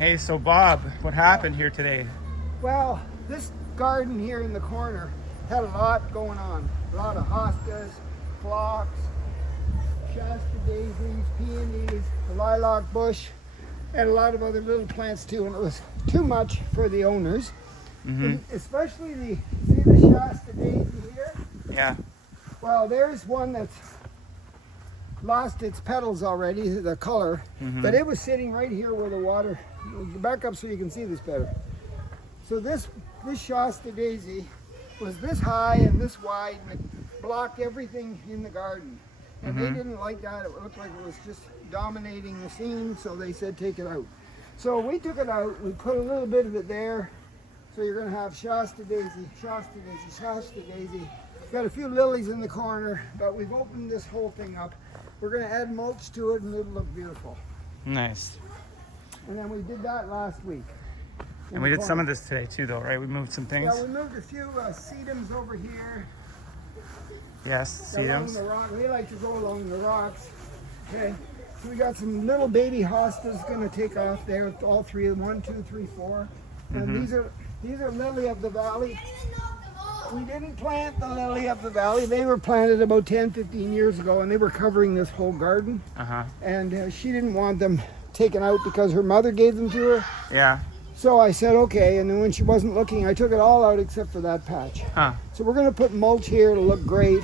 Hey, so Bob, what happened here today? Well, this garden here in the corner had a lot going on. A lot of hostas, phlox, Shasta daisies, peonies, a lilac bush, and a lot of other little plants too. And it was too much for the owners. Especially see the Shasta daisy here? Yeah. Well, there's one that's lost its petals already, the color, but it was sitting right here where the water, back up so you can see this better. So this Shasta daisy was this high and this wide, and it blocked everything in the garden. And they didn't like that. It looked like it was just dominating the scene, so they said take it out. So we took it out, we put a little bit of it there. So you're gonna have Shasta daisy, Shasta daisy, Shasta daisy. Got a few lilies in the corner, but we've opened this whole thing up. We're gonna add mulch to it and it'll look beautiful. Nice. And then we did that last week. And we did some of this today too, though, right? We moved some things. Yeah, we moved a few sedums over here. Yes, Along sedums. the rock. We like to go along the rocks. Okay. So we got some little baby hostas gonna take off there. All three of them, 1, 2, 3, 4. And these are lily of the valley. We didn't plant the lily of the valley. They were planted about 10, 15 years ago, and they were covering this whole garden. And she didn't want them taken out because her mother gave them to her. Yeah. So I said, okay, and then when she wasn't looking, I took it all out except for that patch. So we're gonna put mulch here to look great.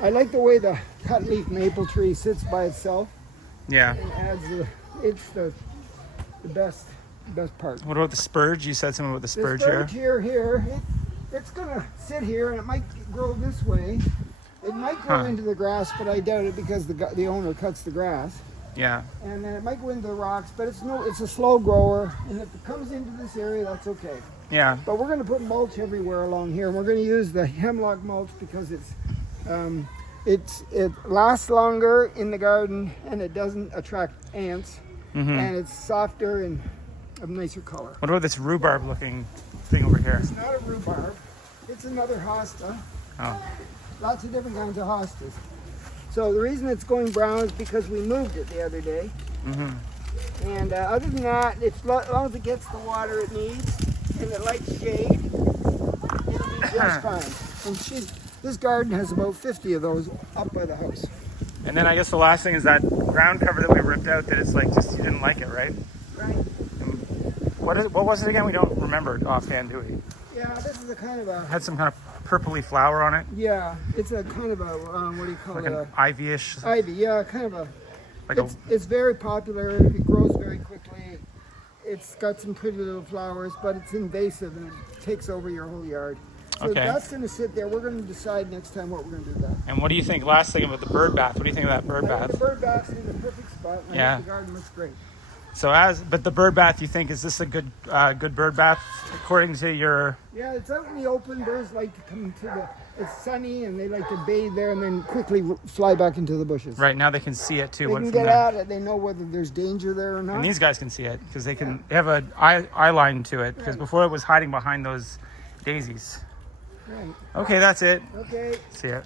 I like the way the cut leaf maple tree sits by itself. Yeah. And adds it's the best part. What about the spurge? You said something about the spurge The spurge here. It's gonna sit here and it might grow this way. It might grow into the grass, but I doubt it because the owner cuts the grass. Yeah. And then it might go into the rocks, but it's a slow grower, and if it comes into this area, that's okay. Yeah. But we're gonna put mulch everywhere along here, and we're gonna use the hemlock mulch because it lasts longer in the garden and it doesn't attract ants, and it's softer and of nicer color. What about this rhubarb looking thing over here? It's not a rhubarb, it's another hosta. Oh. Lots of different kinds of hostas. So the reason it's going brown is because we moved it the other day. And other than that, as long as it gets the water it needs and it likes shade, it'll be just fine. And this garden has about 50 of those up by the house. And then I guess the last thing is that ground cover that we ripped out that it's like just you didn't like it, right? Right. What was it again? We don't remember it offhand, do we? Yeah, this is a kind of a... Had some kind of purpley flower on it. Yeah, it's a kind of a, what do you call Like it? an ivy-ish. Ivy, yeah, kind of a... Like it's very popular, it grows very quickly. It's got some pretty little flowers, but it's invasive and it takes over your whole yard. So that's going to sit there. We're going to decide next time what we're going to do with that. And what do you think, last thing about the bird bath? What do you think of that bird I think bath? the bird bath's in the perfect spot, and I think the garden looks great. But the bird bath, you think, is this a good bird bath according to your... Yeah, it's out in the open. Birds like to come to it's sunny and they like to bathe there and then quickly fly back into the bushes. Right, now they can see it too. They can get at it. They know whether there's danger there or not. And these guys can see it because they have an eye line to it because before it was hiding behind those daisies. Right. Okay, that's it. Okay. See it.